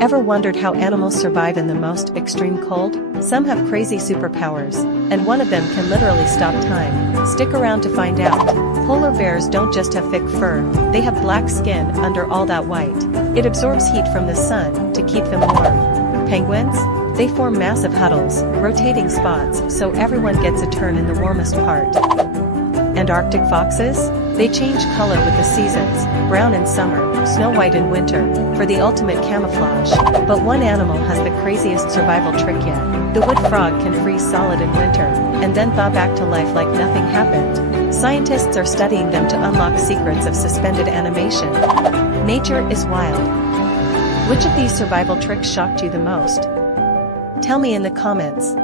Ever wondered how animals survive in the most extreme cold? Some have crazy superpowers, and one of them can literally stop time. Stick around to find out. Polar bears don't just have thick fur, they have black skin under all that white. It absorbs heat from the sun to keep them warm. Penguins? They form massive huddles, rotating spots so everyone gets a turn in the warmest part. And Arctic foxes? They change color with the seasons, brown in summer, snow white in winter, for the ultimate camouflage. But one animal has the craziest survival trick yet. The wood frog can freeze solid in winter, and then thaw back to life like nothing happened. Scientists are studying them to unlock secrets of suspended animation. Nature is wild. Which of these survival tricks shocked you the most? Tell me in the comments.